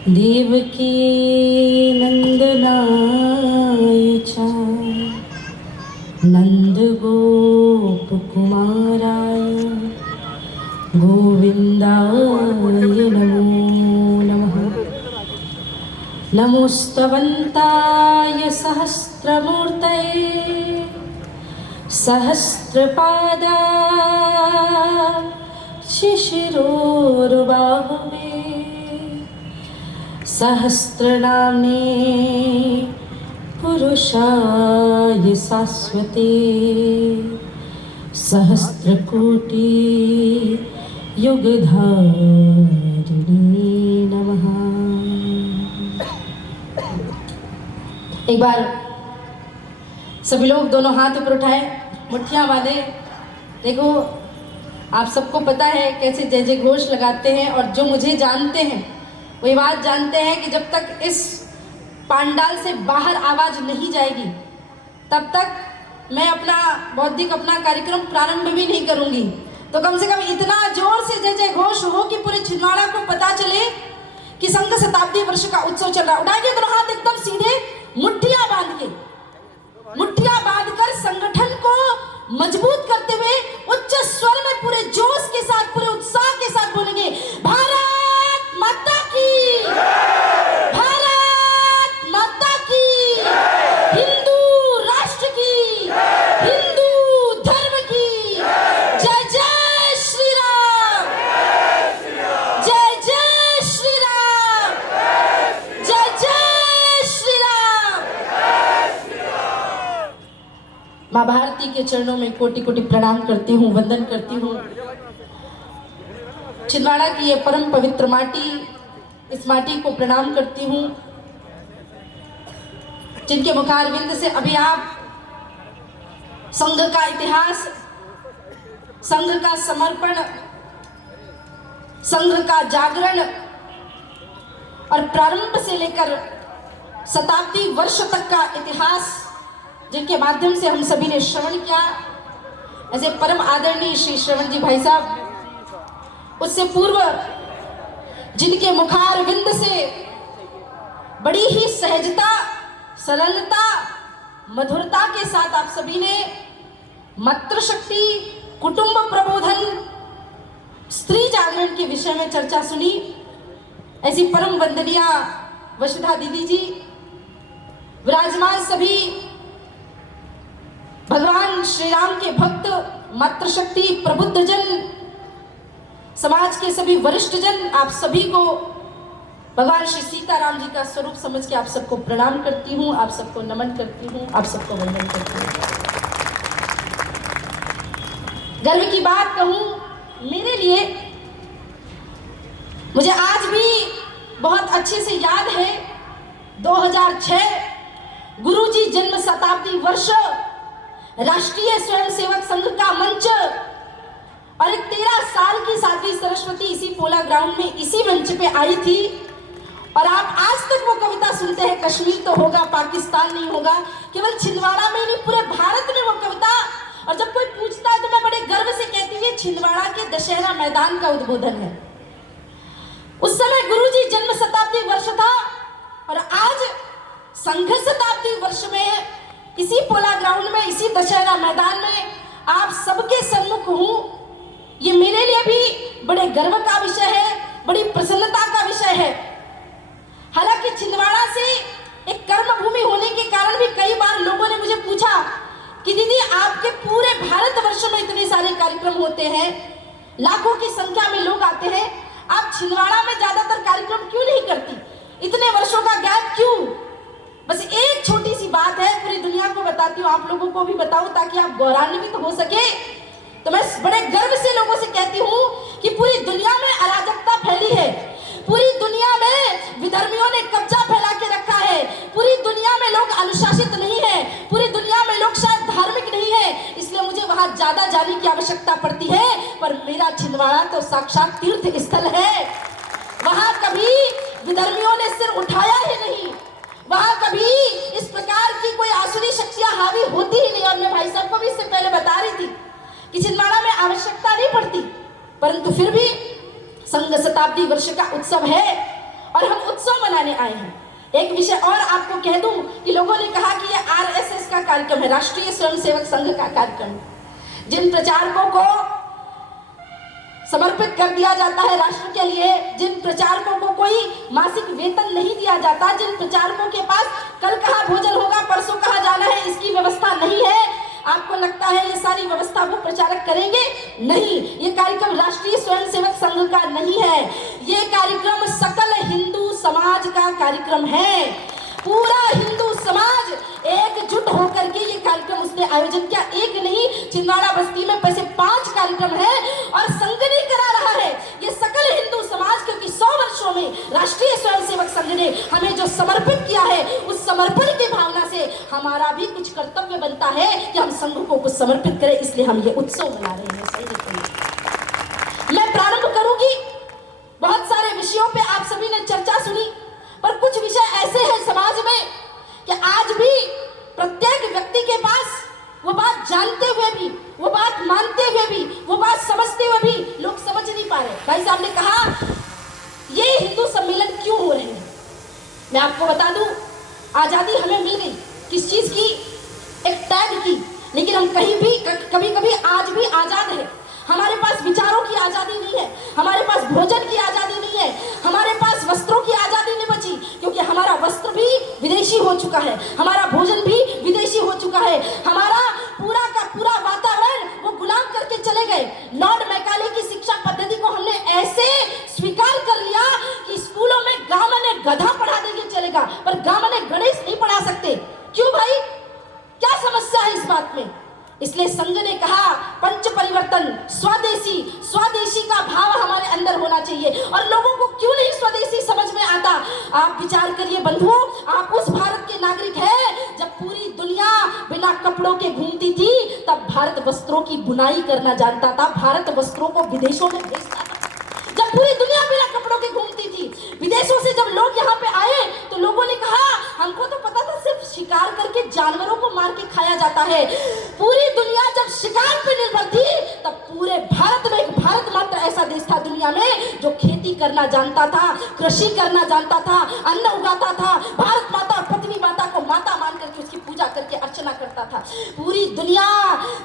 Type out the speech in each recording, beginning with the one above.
देवकी नंदनाय च नन्दगोपकुमाराय गोविन्दाय नमो नमः। नमोस्तवन्ताय सहस्रमूर्तये सहस्रपादाय शिशिरोर्बाहुवे सहस्रनाम्ने पुरुषाय शाश्वते सहस्रकोटि युगधारिणे नमः। एक बार सभी लोग दोनों हाथ ऊपर उठाए, मुट्ठियां बांधे। देखो आप सबको पता है कैसे जय जय घोष लगाते हैं, और जो मुझे जानते हैं वो ये बात जानते हैं कि जब तक इस पांडाल से बाहर आवाज नहीं जाएगी तब तक मैं अपना बौद्धिक अपना कार्यक्रम प्रारंभ भी नहीं करूंगी। तो कम से कम इतना जोर से जय जय घोष हो कि पूरे छिंदवाड़ा को पता चले कि संघ शताब्दी वर्ष का उत्सव चल रहा है। उठाइए दोनों हाथ एकदम सीधे, मुट्ठियां बांध के, मुट्ठियां बांधकर संगठन को मजबूत करते हुए उच्च स्वर में पूरे जोश के साथ पूरे उत्साह के साथ बोलेंगे, भारत माता की, भारत माता की, हिंदू राष्ट्र की, हिंदू धर्म की, जय जय श्री राम, जय जय श्री राम, जय जय श्री राम। माँ भारती के चरणों में कोटि कोटि प्रणाम करती हूँ, वंदन करती हूँ। छिंदवाड़ा की ये परम पवित्र माटी, इस माटी को प्रणाम करती हूँ जिनके मुखारविंद से अभी आप संघ का इतिहास, संघ का समर्पण, संघ का जागरण और प्रारंभ से लेकर शताब्दी वर्ष तक का इतिहास जिनके माध्यम से हम सभी ने श्रवण किया। ऐसे परम आदरणीय श्री श्रवण जी भाई साहब, उससे पूर्व जिनके मुखारविंद से बड़ी ही सहजता, सरलता, मधुरता के साथ आप सभी ने मातृशक्ति, कुटुंब प्रबोधन, स्त्री जागरण के विषय में चर्चा सुनी। ऐसी परम वंदनीय वसुधा दीदी जी, विराजमान सभी भगवान श्री राम के भक्त, मातृशक्ति, प्रबुद्ध जन, समाज के सभी वरिष्ठ जन, आप सभी को भगवान श्री सीताराम जी का स्वरूप समझ के आप सबको प्रणाम करती हूँ, आप सबको नमन करती हूँ, आप सबको वंदन करती हूँ। गर्व की बात कहूँ मेरे लिए, मुझे आज भी बहुत अच्छे से याद है 2006 गुरुजी जन्म शताब्दी वर्ष, राष्ट्रीय स्वयंसेवक संघ का मंच और एक 13 साल की साध्वी सरस्वती इसी पोला ग्राउंड में इसी मंच पे आई थी। और आप आज तक वो कविता सुनते हैं, कश्मीर तो होगा पाकिस्तान नहीं होगा। केवल छिंदवाड़ा में नहीं, पूरे भारत में वो कविता। और जब कोई पूछता है तो मैं बड़े गर्व से कहती हूँ छिंदवाड़ा के दशहरा मैदान का उद्बोधन है। उस समय गुरुजी जन्म शताब्दी वर्ष था और आज संघ शताब्दी वर्ष में इसी पोला ग्राउंड में, इसी दशहरा मैदान में आप सबके सन्मुख हूं। ये मेरे लिए भी बड़े गर्व का विषय है, बड़ी प्रसन्नता का विषय है। हालांकि छिंदवाड़ा से एक कर्म भूमि होने के कारण भी कई बार लोगों ने मुझे पूछा कि दीदी आपके पूरे भारतवर्ष में इतने सारे कार्यक्रम होते हैं, लाखों की संख्या में लोग आते हैं, आप छिंदवाड़ा में ज्यादातर कार्यक्रम क्यों नहीं करती, इतने वर्षों का गैप क्यों? बस एक छोटी सी बात है, पूरी दुनिया को बताती हूँ, आप लोगों को भी बताऊं ताकि आप गौरवान्वित हो सके। तो मैं बड़े गर्व से लोगों से कहती हूँ कि पूरी दुनिया में अराजकता फैली है, पूरी दुनिया में विधर्मियों ने कब्जा फैला के रखा है, पूरी दुनिया में लोग अनुशासित नहीं है, पूरी दुनिया में लोग शायद धार्मिक नहीं है, इसलिए मुझे वहां ज्यादा जाने की आवश्यकता पड़ती है। पर मेरा छिंदवाड़ा तो साक्षात तीर्थ स्थल है, वहां कभी विधर्मियों ने सिर उठाया ही नहीं, वहां कभी इस प्रकार की कोई आसुरी शक्तियां हावी होती ही नहीं। और मैं भाई साहब को भी इससे पहले बता रही थी कि छिंदवाड़ा में आवश्यकता नहीं पड़ती, परंतु फिर भी संघ शताब्दी वर्ष का उत्सव है और हम उत्सव मनाने आए हैं। एक विषय और आपको कह दूं कि लोगों ने कहा कि ये आरएसएस का कार्यक्रम है, राष्ट्रीय स्वयंसेवक संघ का कार्यक्रम। जिन प्रचारकों को समर्पित कर दिया जाता है राष्ट्र के लिए, जिन प्रचारकों को कोई मासिक वेतन नहीं दिया जाता, जिन प्रचारकों के पास कल कहाँ भोजन होगा, परसों कहाँ जाना है, इसकी व्यवस्था नहीं है, आपको लगता है ये सारी व्यवस्था वो प्रचारक करेंगे? नहीं, ये कार्यक्रम राष्ट्रीय स्वयंसेवक संघ का नहीं है, ये कार्यक्रम सकल हिंदू समाज का कार्यक्रम है। पूरा हिंदू समाज एकजुट होकर के ये कार्यक्रम उसने आयोजित किया। एक नहीं, छिंदवाड़ा बस्ती में वैसे 5 कार्यक्रम है और संघ नहीं करा रहा है, ये सकल हिंदू समाज, क्योंकि 100 वर्षों में राष्ट्रीय स्वयंसेवक संघ ने हमें जो समर्पित किया है, उस समर्पण की भावना से हमारा भी कुछ कर्तव्य बनता है कि हम संघ को कुछ समर्पित करें, इसलिए हम ये उत्सव मना रहे हैं। सही, मैं प्रारंभ करूंगी, बहुत सारे विषयों पे आप सभी ने चर्चा सुनी, पर कुछ विषय ऐसे हैं समाज में कि आज भी प्रत्येक व्यक्ति के पास वो बात जानते हुए भी, वो बात मानते हुए भी, वो बात समझते हुए भी लोग समझ नहीं पा रहे। भाई साहब ने कहा ये हिंदू सम्मेलन क्यों हो रहे हैं, मैं आपको बता दूं, आजादी हमें मिल गई, किस चीज की? एक टैग की, लेकिन हम कहीं भी कभी कभी आज भी आजाद है। हमारे पास विचारों की आजादी नहीं है, हमारे पास भोजन की आजादी नहीं है, हमारे पास वस्त्रों की आजादी नहीं बची, क्योंकि हमारा वस्त्र भी विदेशी हो चुका है, हमारा भोजन भी विदेशी हो चुका है, हमारा पूरा का पूरा वातावरण वो गुलाम करके चले गए। लॉर्ड मैकाले की शिक्षा पद्धति को हमने ऐसे स्वीकार कर लिया कि स्कूलों में गाँव में गधा पढ़ा देंगे चलेगा, पर गाँव में गणेश नहीं पढ़ा सकते। क्यों भाई, क्या समस्या है इस बात में? इसलिए संघ ने कहा पंच परिवर्तन, स्वदेशी, स्वदेशी का भाव हमारे अंदर होना चाहिए। और लोगों को क्यों नहीं स्वदेशी समझ में आता? आप विचार करिए बंधुओं, आप उस भारत के नागरिक हैं जब पूरी दुनिया बिना कपड़ों के घूमती थी, तब भारत वस्त्रों की बुनाई करना जानता था, भारत वस्त्रों को विदेशों में भेजता था। जब पूरी दुनिया बिना कपड़ों के घूमती थी, विदेशों से जब लोग यहाँ पे आए तो लोगों ने कहा हमको तो पता था सिर्फ शिकार करके जानवरों को मार के खाया जाता है। पूरी दुनिया जब शिकार पे निर्भर थी, तब पूरे भारत में एक भारत मात्र ऐसा देश था दुनिया में जो खेती करना जानता था, कृषि करना जानता था, अन्न उगाता था, भारत माता पृथ्वी माता को माता मान करके उसकी पूजा करके अर्चना करता था। पूरी दुनिया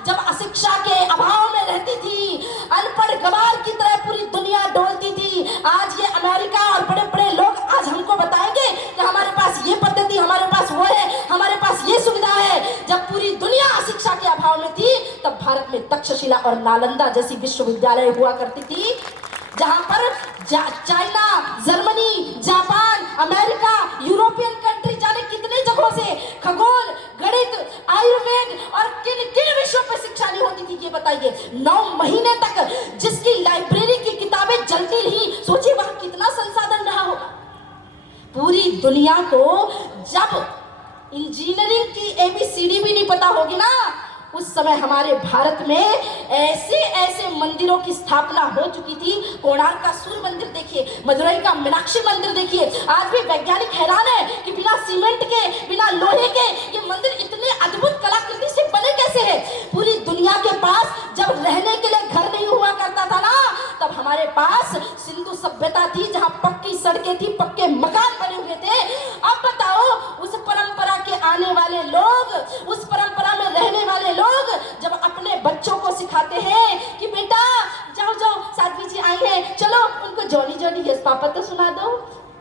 जब अशिक्षा के अभाव में रहती थी, अनपढ़ गवार की तरह पूरी दुनिया डोलती थी। आज ये अमेरिका और बड़े बड़े लोग आज हमको बताएंगे कि हमारे पास ये पद्धति, हमारे पास वो है, हमारे पास ये सुविधा है। जब पूरी दुनिया शिक्षा के अभाव में थी, तब भारत में तक्षशिला और नालंदा जैसी विश्वविद्यालय हुआ करती थी, जहां पर China, Germany, Japan, America, European country, जाने कितने जगहों से खगोल, गणित, आयुर्वेद और किन किन विषयों पर शिक्षा नहीं होती थी, ये बताइए। 9 महीने तक जिसकी लाइब्रेरी की किताबें जलती रही, सोचिए वहां कितना संसाधन रहा होगा। पूरी दुनिया को जब इंजीनियरिंग की ABCD भी नहीं पता होगी ना, उस समय हमारे भारत में ऐसे ऐसे मंदिरों की स्थापना हो चुकी थी। कोणार्क का सूर्य मंदिर देखिए, मदुरई का मीनाक्षी मंदिर देखिए। आज भी वैज्ञानिक हैरान है कि बिना सीमेंट के, बिना लोहे के ये मंदिर इतने अद्भुत कलाकृति से बने कैसे हैं। पूरी दुनिया के पास जब रहने के लिए घर नहीं हुआ करता था ना, तब हमारे पास सिंधु सभ्यता थी, जहां पक्की सड़कें थी, पक्के मकान बने हुए थे। अब बताओ, उस परंपरा के आने वाले लोग, उस परंपरा में रहने वाले लोग जब अपने बच्चों को सिखाते हैं कि बेटा जाओ जाओ, साध्वी जी आई है, चलो उनको जॉनी जॉनी यस पापा तो सुना दो,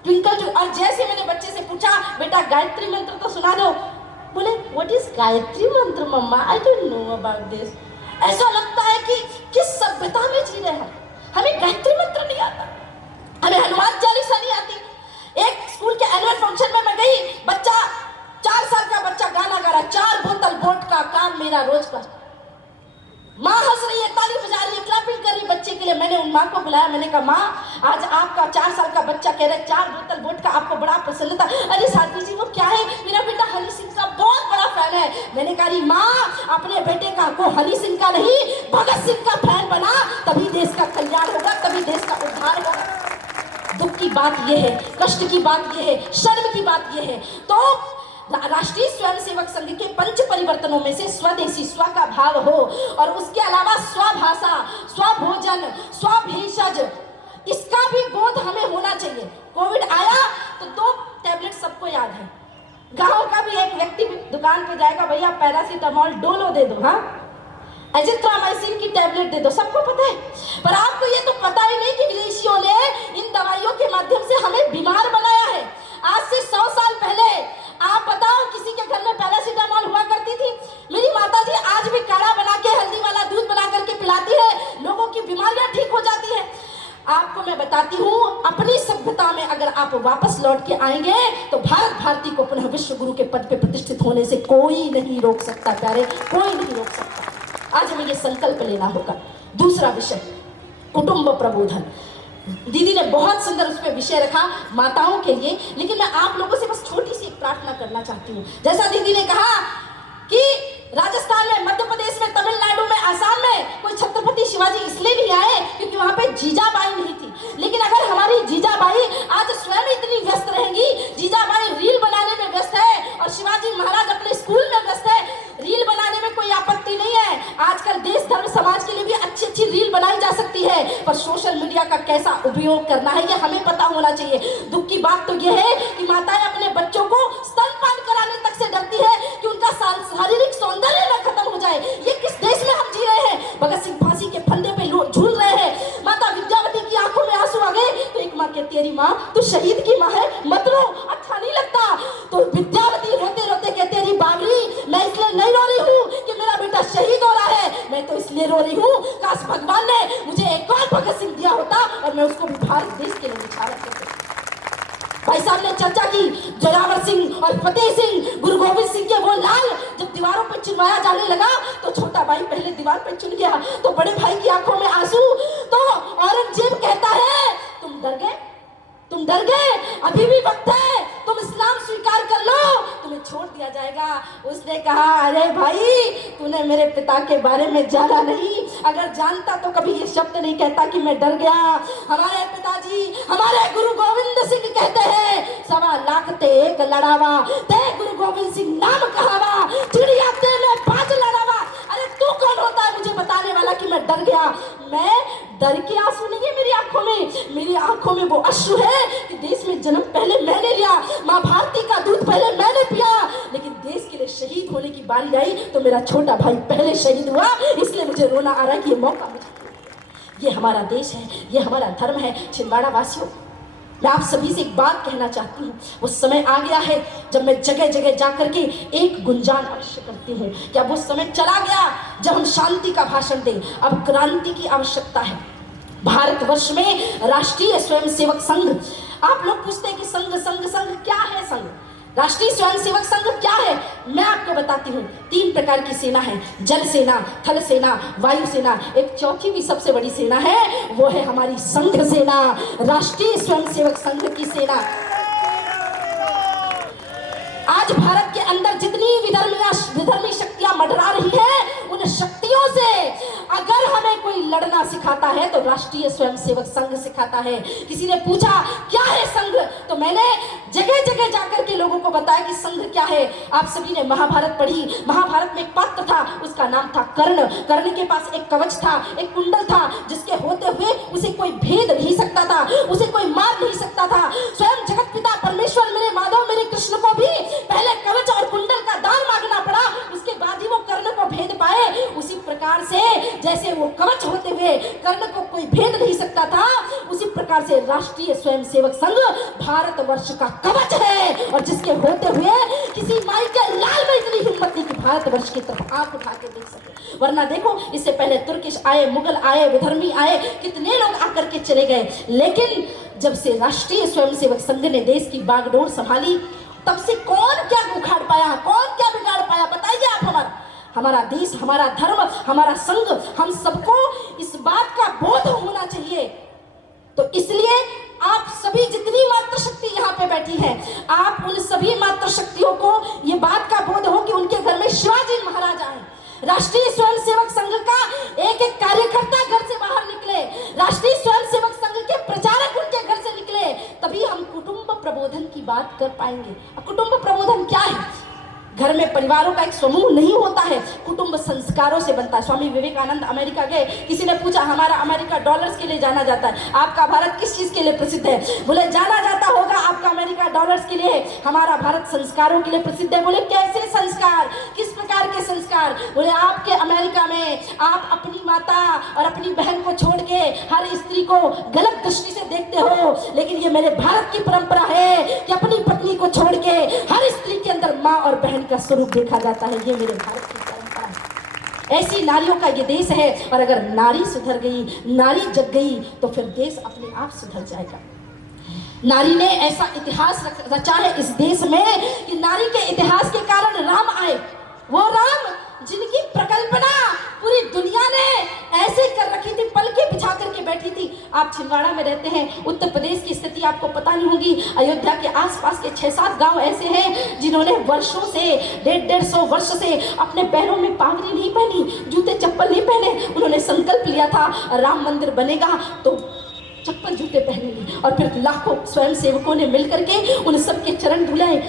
ट्विंकल। और जैसे मैंने बच्चे से पूछा बेटा गायत्री मंत्र तो सुना दो, बोले व्हाट इज गायत्री मंत्र मम्मा, I don't know about this. ऐसा लगता है कि किस सभ्यता में जी रहे हैं। हमें गायत्री मंत्र नहीं आता, हमें हनुमान चालीसा नहीं आती। एक स्कूल के एनुअल फंक्शन में मैं गई, बच्चा 4 साल का बच्चा गाना गा रहा, 4 बोतल वोडका काम मेरा रोज का। माँ हंस रही है, ताली बजा रही है, क्लैपिंग कर रही बच्चे के लिए। मैंने उन माँ को बुलाया, मैंने कहा माँ आज आपका 4 साल का बच्चा कह रहा है 4 बोतल वोडका आपको बड़ा पसंद था। अरे साध्वी जी वो क्या है, मेरा बेटा हनी सिंह का बहुत बड़ा फैन है। मैंने कहा माँ अपने बेटे का को हनी सिंह का नहीं भगत सिंह का फैन बना, तभी देश का कल्याण होगा, तभी देश का उद्धार होगा। दुख की बात यह है, कष्ट की बात यह है, शर्म की बात यह है। तो राष्ट्रीय स्वयंसेवक संघ के पंच परिवर्तनों में से स्वदेशी, स्व का भाव हो, और उसके अलावा स्वभाषा, स्वभोजन, स्वभेषज, इसका भी बोध हमें होना चाहिए। कोविड आया तो 2 गांव का भी एक व्यक्ति दुकान पे जाएगा, भैया पैरासीटामोल डोलो दे दो, हाँ एजिथ्रोमाइसिन की टैबलेट दे दो, सबको पता है। पर आपको ये तो पता ही नहीं कि विदेशियों ने इन दवाइयों के माध्यम से हमें बीमार बनाया है। आज से 100 साल पहले आप बताओ किसी के घर में पैरासीटामोल हुआ करती थी? मेरी माताजी आज भी काढ़ा बना के हल्दी वाला दूध बना करके पिलाती है, लोगों की बीमारियां ठीक हो जाती है। आपको मैं बताती हूँ, अपनी सभ्यता में अगर आप वापस लौट के आएंगे तो भारत भारती को पुनः विश्व गुरु के पद पे प्रतिष्ठित होने से कोई नहीं रोक सकता प्यारे, कोई नहीं रोक सकता। आज हमें ये संकल्प लेना होगा। दूसरा विषय कुटुंब प्रबोधन। दीदी ने बहुत सुंदर उस पर विषय रखा माताओं के लिए, लेकिन मैं आप लोगों से बस छोटी सी एक प्रार्थना करना चाहती हूँ। जैसा दीदी ने कहा कि राजस्थान में, मध्य प्रदेश में, तमिलनाडु में, आसाम में कोई छत्रपति शिवाजी इसलिए नहीं आए क्योंकि वहां पे जीजाबाई नहीं थी। लेकिन अगर हमारी जीजाबाई आज स्वयं इतनी व्यस्त रहेंगी, जीजाबाई रील बनाने में व्यस्त है और शिवाजी महाराज अपने स्कूल में व्यस्त है, रील बनाने में कोई आपत्ति नहीं है। आजकल देश धर्म समाज के लिए भी अच्छी अच्छी रील बनाई जा सकती है, पर सोशल मीडिया का कैसा उपयोग करना है ये हमें पता होना चाहिए। दुख की बात तो ये है कि माताएं अपने बच्चों को स्तनपान कराने तक से डरती है कि उनका शारीरिक सौंदर्य न खत्म हो जाए। ये किस देश में हम जी रहे हैं? भगत सिंह फांसी के फंदे पे झूल रहे हैं। माता विद्यावती की आंखों में आंसू आ गए तो एक माँ कहती है, तेरी माँ तू शहीद की माँ है, मत रो, अच्छा नहीं लगता। तो विद्यावती रोते रोते कहती है, बाबरी मैं इसलिए नहीं रो रही हूँ कि मेरा बेटा शहीद हो रहा है, मैं तो इसलिए रो रही हूँ काश भगवान ने मुझे एक और भगत सिंह दिया होता और मैं उसको भी भारत देश के लिए निछावर कर देती। भाई साहब ने चर्चा की जोरावर सिंह और फतेह सिंह, गुरु गोविंद सिंह के वो लाल जब दीवारों पर चुनवाया जाने लगा तो छोटा भाई पहले दीवार पर चुन गया तो बड़े भाई की आंखों में आंसू। तो औरंगजेब कहता है, तुम डर गए, तुम डर गए, अभी भी वक्त है, तुम इस्लाम स्वीकार कर लो, तुम्हें छोड़ दिया जाएगा। उसने कहा, अरे भाई तूने मेरे पिता के बारे में जाना नहीं, अगर जानता तो कभी ये शब्द नहीं कहता कि मैं डर गया। हमारे पिताजी, हमारे गुरु गोविंद सिंह कहते हैं, 1.25 लाख ते एक लड़ावा, ते गुरु गोविंद सिंह नाम कहावा, चिड़िया ते में 5 लड़ावा। अरे तू कौन होता है मुझे बताने वाला कि मैं डर गया? मैं डर के आंसू नहीं है मेरी आंखों में, मेरी आंखों में वो अश्रु है कि देश में जन्म पहले मैंने लिया, माँ भारती का दूध पहले मैंने पिया, लेकिन देश के लिए शहीद होने की बारी आई तो मेरा छोटा भाई पहले शहीद हुआ, इसलिए मुझे रोना आ रहा है कि ये मौका मुझे। ये हमारा देश है, ये हमारा धर्म है। छिंदवाड़ा वासियों, मैं आप सभी से एक बात कहना चाहती हूँ, वो समय आ गया है जब मैं जगह जगह जाकर के एक गुंजान अवश्य करती हूँ। क्या वो समय चला गया जब हम शांति का भाषण दें? अब क्रांति की आवश्यकता है। भारतवर्ष में राष्ट्रीय स्वयंसेवक संघ, आप लोग पूछते हैं कि संघ संघ संघ क्या है? संघ, राष्ट्रीय स्वयंसेवक संघ क्या है? मैं आपको बताती हूँ। 3 प्रकार की सेना है, जल सेना, थल सेना, वायु सेना। एक चौथी भी सबसे बड़ी सेना है, वो है हमारी संघ सेना, राष्ट्रीय स्वयंसेवक संघ की सेना। आज भारत के अंदर जितनी विधर्मी शक्तियां मंडरा रही है, उन शक्तियों से अगर हमें कोई लड़ना सिखाता है तो राष्ट्रीय स्वयंसेवक संघ सिखाता है। किसी ने पूछा क्या है संघ, तो मैंने जगह जगह जाकर के लोगों को बताया कि संघ क्या है। आप सभी ने महाभारत पढ़ी, महाभारत में एक पात्र था, उसका नाम था कर्ण। कर्ण के पास एक कवच था, एक कुंडल था, जिसके होते हुए उसे कोई भेद नहीं सकता था, उसे कोई मार नहीं सकता था। स्वयं जगत पिता परमेश्वर मेरे माधव मेरे कृष्ण को भी पहले कवच और कुंडल का दान मांगना पड़ा, उसके बाद ही वो कर्ण को भेद पाए। उसी प्रकार से जैसे वो कवच होते हुए कर्ण को कोई भेद नहीं सकता था, उसी प्रकार से राष्ट्रीय स्वयंसेवक संघ भारतवर्ष का कवच है, और जिसके होते हुए किसी माई के लाल में इतनी हिम्मत नहीं कि भारतवर्ष की तरफ आंख उठा के देख सके। वरना देखो, इससे पहले तुर्किश आए, मुगल आए, विधर्मी आए, कितने लोग आकर के चले गए, लेकिन जब से राष्ट्रीय स्वयंसेवक संघ ने देश की बागडोर संभाली, तब से कौन क्या उखाड़ पाया, कौन क्या बिगाड़ पाया? बताइए आप। हमारा देश, हमारा धर्म, हमारा संघ, हम सबको इस बात का बोध होना चाहिए। तो इसलिए आप सभी जितनी मातृशक्ति यहाँ पे बैठी है, आप उन सभी मातृशक्तियों को ये बात का बोध हो कि उनके घर में शिवाजी महाराज आए। राष्ट्रीय स्वयंसेवक संघ का एक एक कार्यकर्ता घर से बाहर निकले, राष्ट्रीय स्वयंसेवक संघ के प्रचारक उनके घर से निकले, तभी हम कुटुंब प्रबोधन की बात कर पाएंगे। कुटुंब प्रबोधन क्या है? घर में परिवारों का एक समूह नहीं होता है, कुटुंब संस्कारों से बनता है। स्वामी विवेकानंद अमेरिका गए, किसी ने पूछा हमारा अमेरिका डॉलर्स के लिए जाना जाता है, आपका भारत किस चीज के लिए प्रसिद्ध है? बोले जाना जाता होगा आपका अमेरिका डॉलर्स के के लिए, हमारा भारत संस्कारों के लिए प्रसिद्ध है। बोले कैसे संस्कार, किस प्रकार के संस्कार? बोले आपके अमेरिका में आप अपनी माता और अपनी बहन को छोड़ के हर स्त्री को गलत दृष्टि से देखते हो, लेकिन ये मेरे भारत की परंपरा है कि अपनी पत्नी को छोड़ के हर स्त्री के अंदर माँ और बहन का स्वरूप देखा जाता है। ये मेरे भारत की परंपरा है। ऐसी नारियों का ये देश है, और अगर नारी सुधर गई, नारी जग गई, तो फिर देश अपने आप सुधर जाएगा। नारी ने ऐसा इतिहास रचा है इस देश में कि नारी के इतिहास के कारण राम आए। वो राम जिनकी प्रकल्पना पूरी दुनिया ने ऐसे कर रखी थी, पलके बिछा करके बैठी थी। आप छिंदवाड़ा में रहते हैं, उत्तर प्रदेश की स्थिति आपको पता नहीं होगी। अयोध्या के आसपास के 6-7 गांव ऐसे हैं जिन्होंने वर्षों से, 150 वर्ष से अपने पैरों में पागड़ी नहीं पहनी, जूते चप्पल नहीं पहने। उन्होंने संकल्प लिया था राम मंदिर बनेगा तो चप्पल जूते पहनेंगे, और फिर लाखों स्वयं सेवकों ने मिलकर के उन सबके चरण धुलाए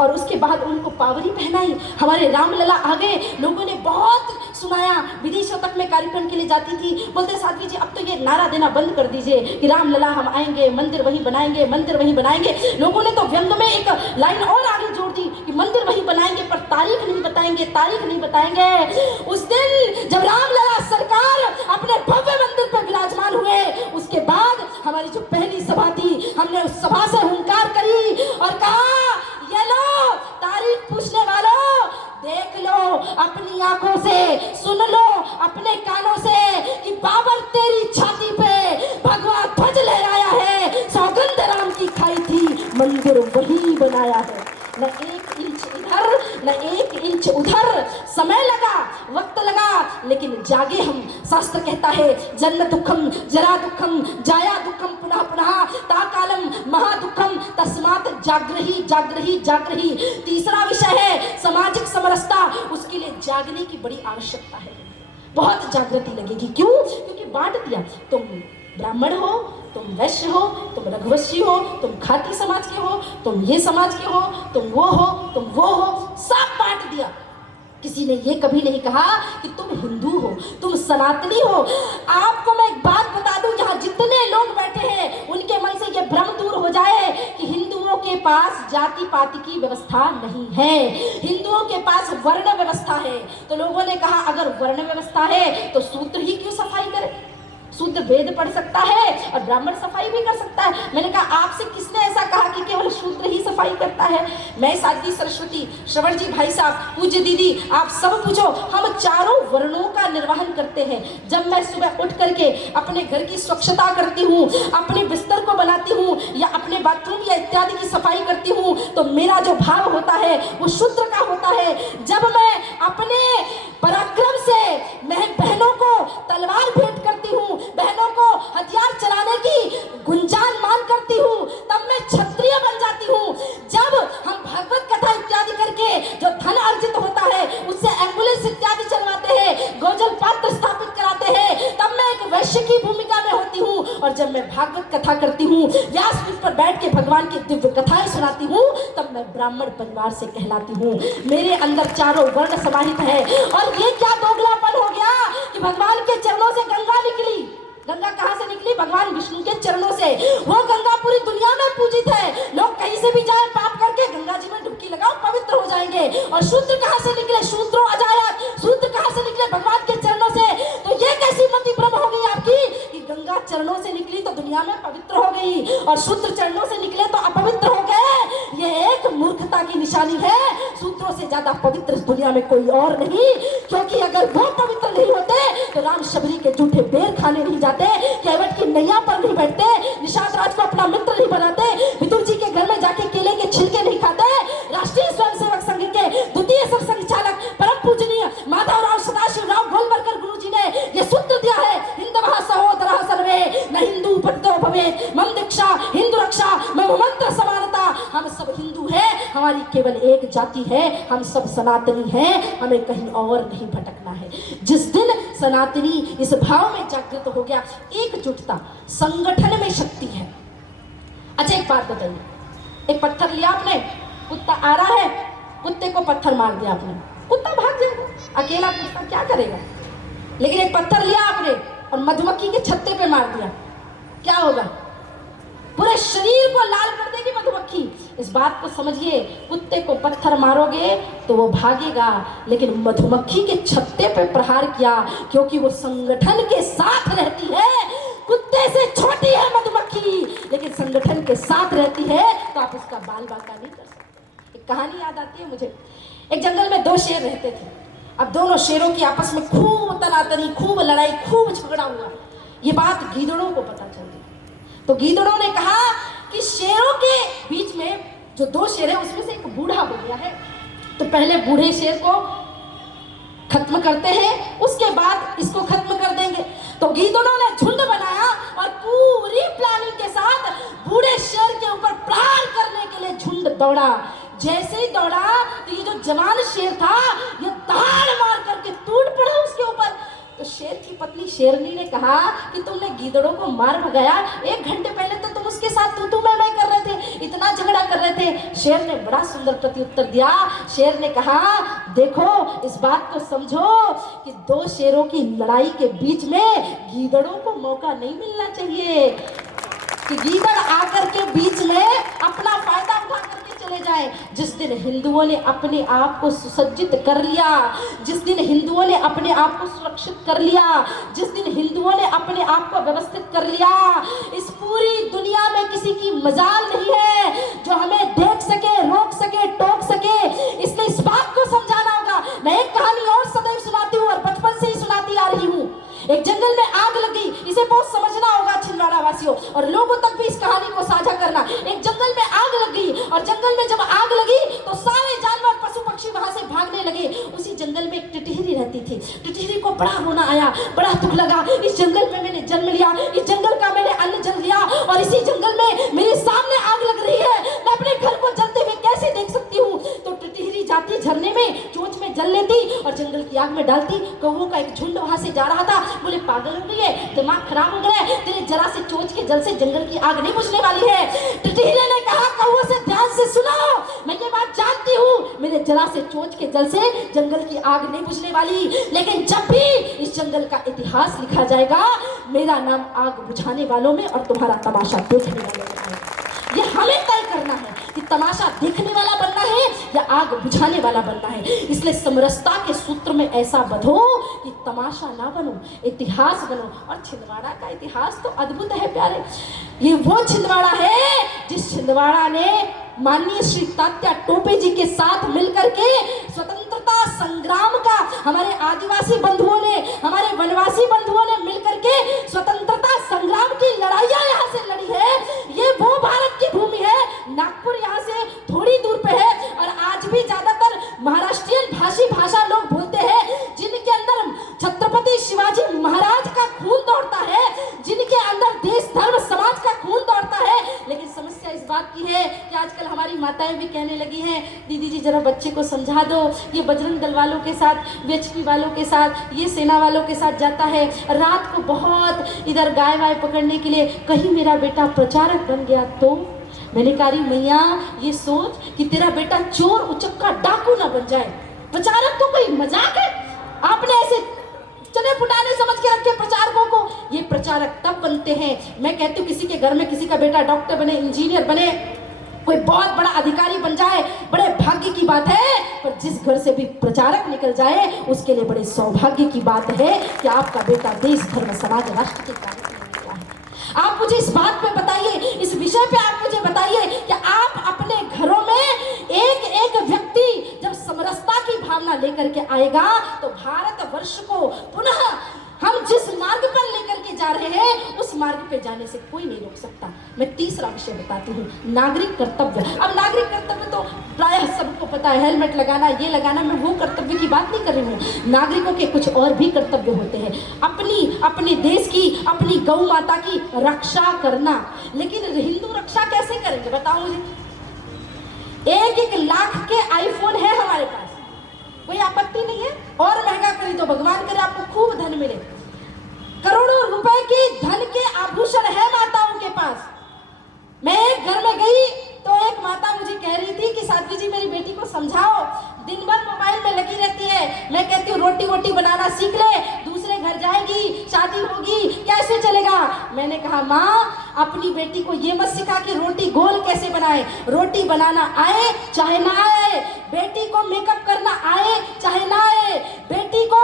और उसके बाद उनको पावरी पहनाई। हमारे रामलला आ गए, लोगों ने बहुत सुनाया, विदेशों तक में कार्यक्रम के लिए जाती थी। बोलते साध्वी जी अब तो ये नारा देना बंद कर दीजिए कि रामलला हम आएंगे, मंदिर वही बनाएंगे, मंदिर वही बनाएंगे। लोगों ने तो व्यंग में एक लाइन और आगे जोड़ दी कि मंदिर वही बनाएंगे पर तारीख नहीं बताएंगे, तारीख नहीं बताएंगे। उस दिन जब रामलला सरकार अपने भव्य मंदिर पर विराजमान हुए, उसके बाद हमारी जो पहली सभा थी, हमने उस सभा से हुंकार करी और कहा ये लो तारीख पूछने वालों, देख लो अपनी आंखों से, सुन लो अपने कानों से कि बाबर तेरी छाती पे भगवा ध्वज लहराया है, सौगंध राम की खाई थी, मंदिर वही बनाया है। न 1 इंच इधर न 1 इंच उधर, समय लगा, वक्त लगा, लेकिन जागे हम। शास्त्र कहता है जन्म दुखम जरा दुखम जाया दुखम पुनः पुनः ताकालम महादुखम तस्मात् जागृहि जागृहि जागृहि। तीसरा विषय है सामाजिक समरसता, उसके लिए जागने की बड़ी आवश्यकता है। बहुत जागृति लगेगी। क्यों? क्योंकि बांट दिया, तुम ब्राह्मण हो, तुम वैश्य हो, तुम रघुवंशी हो, तुम खाती समाज के हो, तुम ये समाज के हो, तुम वो हो, तुम वो हो, सब बांट दिया। किसी ने ये कभी नहीं कहा कि तुम हिंदू हो, तुम सनातनी हो। आपको मैं एक बात बता दूं, यहाँ जितने लोग बैठे हैं उनके मन से ये भ्रम दूर हो जाए कि हिंदुओं के पास जाति पाति की व्यवस्था नहीं है, हिंदुओं के पास वर्ण व्यवस्था है। तो लोगों ने कहा अगर वर्ण व्यवस्था है तो शूद्र ही क्यों सफाई करे? शूद्र वेद पढ़ सकता है और ब्राह्मण सफाई भी कर सकता है। मैंने कहा आपसे किसने ऐसा कहा कि केवल शूद्र ही सफाई करता है? मैं साध्वी सरस्वती, श्रवण जी भाई साहब, पूज्य दीदी, आप सब पूछो, हम चारों वर्णों का निर्वहन करते हैं। जब मैं सुबह उठ करके अपने घर की स्वच्छता करती हूँ, अपने बिस्तर को बनाती हूँ या अपने बाथरूम या इत्यादि की सफाई करती हूँ, तो मेरा जो भाव होता है वो शूद्र का होता है। जब मैं अपने पराक्रम से मैं बहनों को तलवार भेंट करती हूँ, बहनों को हथियार चलाने की गुंजान मान करती हूँ, तब मैं क्षत्रिय बन जाती हूँ। जब हम भागवत कथा इत्यादि करके जो धन अर्जित होता है उससे एम्बुलेंस इत्यादि चलवाते हैं, गोजल पात्र स्थापित कराते हैं, तब मैं एक वैश्य की भूमिका में होती हूँ। और जब मैं भागवत कथा करती हूँ, व्यासपीठ पर बैठ के भगवान की दिव्य कथाएं सुनाती हूँ, तब मैं ब्राह्मण परिवार से कहलाती हूँ। मेरे अंदर चारों वर्ण समाहित है। और ये क्या दोगलापन हो गया कि भगवान के चरणों से गंगा निकली। गंगा कहाँ से निकली? भगवान विष्णु के चरणों से। वो गंगा पूरी दुनिया में पूजित है। लोग कहीं से भी जाए पाप करके गंगा जी में डुबकी लगाओ, पवित्र हो जाएंगे। और शूद्र कहाँ से निकले? शूद्रो अजायत, शूद्र कहाँ से निकले? भगवान के चरणों से। तो ये कैसी मति भ्रम हो गई आपकी कि गंगा चरणों से निकली तो दुनिया में पवित्र हो गई और शूद्र चरणों से निकले तो अपवित्र हो गए। ये एक मूर्खता की निशानी है। शूद्रों से ज्यादा पवित्र इस दुनिया में कोई और नहीं, क्योंकि अगर वो पवित्र नहीं होते तो राम शबरी के जूठे बेर खाने नहीं जाते, केवट की नैया पर नहीं बैठते, निषाद राज को अपना मित्र नहीं बनाते, विदुर जी के घर में जाके केले के छिलके नहीं खाते। राष्ट्रीय स्वयंसेवक संघ के द्वितीय सरसंघचालक परम पूजनीय माधवराव सदाशिव राव गोलवलकर गुरु जी ने यह सूत्र दिया है, हिंदवः सहोदरः सर्वे न हिंदू पतितो भवेत्, मम दीक्षा हिंदू रक्षा मम मंत्र समानता। हम सब हिंदू हैं, हमारी केवल एक जाति है, हम सब सनातनी हैं, हमें कहीं और नहीं भटकना है। जिस दिन सनातनी इस भाव में जागृत हो गया, एकजुटता, संगठन में शक्ति है। अच्छा एक बात बताइए, एक पत्थर लिया आपने, कुत्ता आ रहा है, कुत्ते को पत्थर मार दिया आपने, कुत्ता भाग जाएगा, अकेला कुत्ता क्या करेगा? लेकिन एक पत्थर लिया आपने और मधुमक्खी के छत्ते पे मार दिया, क्या होगा? पूरे शरीर को लाल कर देगी मधुमक्खी। इस बात को समझिए, कुत्ते को पत्थर मारोगे तो वो भागेगा, लेकिन मधुमक्खी के छत्ते पे प्रहार किया क्योंकि वो संगठन के साथ रहती है। कुत्ते से छोटी है मधुमक्खी, लेकिन संगठन के साथ रहती है तो आप उसका बाल बांका नहीं कर सकते। एक कहानी याद आती है मुझे। एक जंगल में दो शेर रहते थे। अब दोनों शेरों की आपस में खूब तनातनी, खूब लड़ाई, खूब झगड़ा हुआ। ये बात गीदड़ों को पता चल गई। तो गीदड़ों ने कहा कि शेरों के बीच में जो दो शेर है उसमें से एक बूढ़ा हो गया है, तो पहले बूढ़े शेर को खत्म करते हैं, उसके बाद इसको खत्म कर देंगे। तो गीदड़ों ने झुंड बनाया और पूरी प्लानिंग के साथ बूढ़े शेर के ऊपर प्रहार करने के लिए झुंड दौड़ा। जैसे ही दौड़ा तो ये जो जवान शेर था ये दहाड़ मार करके टूट पड़ा उसके ऊपर। तो शेर की पत्नी शेरनी ने कहा कि तुमने गीदड़ों को मार भगाया, 1 घंटे पहले तो तुम उसके साथ तू मैं कर रहे थे, इतना झगड़ा कर रहे थे। शेर ने बड़ा सुंदर प्रत्युत्तर दिया। शेर ने कहा, देखो इस बात को समझो कि 2 शेरों की लड़ाई के बीच में गीदड़ों को मौका नहीं मिलना चाहिए कि गीदड़ आकर के बीच में अपना फायदा उठा करके चले जाए। जिस दिन हिंदुओं ने अपने आप को सुसज्जित कर लिया, जिस दिन हिंदुओं ने अपने आप को सुरक्षित कर लिया, जिस दिन हिंदुओं ने अपने आप को व्यवस्थित कर लिया, इस पूरी दुनिया में किसी की मजाल नहीं है जो हमें देख सके, रोक सके, टोक सके। इसलिए इस बात को समझाना होगा। मैं एक कहानी और सदैव सुनाती हूँ और बचपन से ही सुनाती आ रही हूँ। एक जंगल में आग लगी, इसे बहुत समझना होगा छिंदवाड़ा वासियों, और लोगों तक भी इस कहानी को साझा करना। एक जंगल में आग लगी और जंगल में जब आग लगी तो सारे जानवर, पशु पक्षी वहां से भागने लगे। उसी जंगल में एक टिटहिरी रहती थी। टिटहिरी को बड़ा रोना आया, बड़ा दुख लगा। इस जंगल में मैंने जन्म लिया, इस जंगल का मैंने अन्न जल लिया और इसी जंगल में मेरे सामने आग लग रही है, मैं अपने घर को जलते हुए कैसे देख सकती हूँ। तो टिटहिरी जाती झरने में, चोंच में जल लेती और जंगल की आग में डालती। कौवों का एक झुंड वहां से जा रहा था। बोले, पागल हो गई है, दिमाग खराब हो गया है, तेरे जरा से चोंच के जल से जंगल की आग नहीं बुझने वाली है। टिटहिरी ने कहा, कौवों से ध्यान से सुनो, मैं ये बात जानती हूँ, मेरे जरा से चोंच के जल से जंगल की आग नहीं बुझने वाली, लेकिन जब भी इस जंगल का इतिहास लिखा जाएगा मेरा नाम आग बुझाने वालों में और तुम्हारा तमाशा देखने वालों में आएगा। ये हमें तय करना है कि तमाशा देखने वाला बनना है या आग बुझाने वाला बनना है। इसलिए समरसता के सूत्र में ऐसा बंधो कि तमाशा ना बनो, इतिहास बनो। और छिंदवाड़ा का इतिहास तो अद्भुत है प्यारे। ये वो छिंदवाड़ा है जिस छिंदवाड़ा ने माननीय श्री तात्या टोपे जी के साथ मिलकर के स्वतंत्रता संग्राम का, हमारे आदिवासी बंधुओं ने, हमारे वनवासी बंधुओं ने मिलकर के स्वतंत्रता संग्राम की लड़ाइयां यहाँ से लड़ी है। ये वो भारत की भूमि है। नागपुर यहाँ से थोड़ी दूर पे है और आज भी ज्यादातर महाराष्ट्रीयन भाषी भाषा लोग बोलते हैं, जिनके अंदर छत्रपति शिवाजी महाराज का खून दौड़ता है, जिनके अंदर देश धर्म समाज का खून दौड़ता है। लेकिन समस्या इस बात की है कि आजकल हमारी माताएं भी कहने लगी हैं, दीदी जी जरा बच्चे को समझा दो, ये बजरंग दल वालों के साथ, बीएचपी वालों के साथ, ये सेना वालों के साथ जाता है, रात को बहुत इधर गाय वाय पकड़ने के लिए, कहीं मेरा बेटा प्रचारक बन गया तो। मैंने कहा, मैया ये सोच कि तेरा बेटा चोर उचक्का डाकू ना बन जाए। प्रचारक तो कोई मजाक है? आपने ऐसे चने फुटाने समझ के रखे प्रचारकों को। ये प्रचारक तब बनते हैं, मैं कहती हूँ किसी के घर में किसी का बेटा डॉक्टर बने, इंजीनियर बने, कोई बहुत बड़ा अधिकारी बन जाए, बड़े भाग्य की बात है। पर जिस घर से भी प्रचारक निकल जाए उसके लिए बड़े सौभाग्य की बात है कि आपका बेटा देश धर्म समाज राष्ट्र के कार्य में निकला है। आप मुझे इस बात पे बताइए, इस विषय पे आप मुझे बताइए कि आप अपने घरों में एक एक व्यक्ति जब समरसता की भावना लेकर के आएगा तो भारतवर्ष को पुनः हम जिस मार्ग पर लेकर के जा रहे हैं उस मार्ग पे जाने से कोई नहीं रोक सकता। मैं तीसरा विषय बताती हूँ, नागरिक कर्तव्य। अब नागरिक कर्तव्य तो प्रायः सबको पता है, हेलमेट लगाना, ये लगाना, मैं वो कर्तव्य की बात नहीं कर रही हूँ। नागरिकों के कुछ और भी कर्तव्य होते हैं, अपने देश की, अपनी गौ माता की रक्षा करना। लेकिन हिंदू रक्षा कैसे करेंगे बताओ मुझे। 1-1 लाख के आईफोन है हमारे पास, कोई आपत्ति नहीं है, और महंगा खरीदो, भगवान करे आपको खूब धन मिले। करोड़ों रुपए की धन के आभूषण है माताओं के पास। मैं एक घर में गई तो एक माता मुझे कह रही थी कि साध्वी जी मेरी बेटी को समझाओ, दिन भर मोबाइल में लगी रहती है। मैं कहती हूँ रोटी वोटी बनाना सीख ले, दूसरे घर जाएगी, शादी होगी, कैसे चलेगा। मैंने कहा माँ अपनी बेटी को ये मत सिखा कि रोटी गोल कैसे बनाए। रोटी बनाना आए चाहे ना आए, बेटी को मेकअप करना आए चाहे ना आए, बेटी को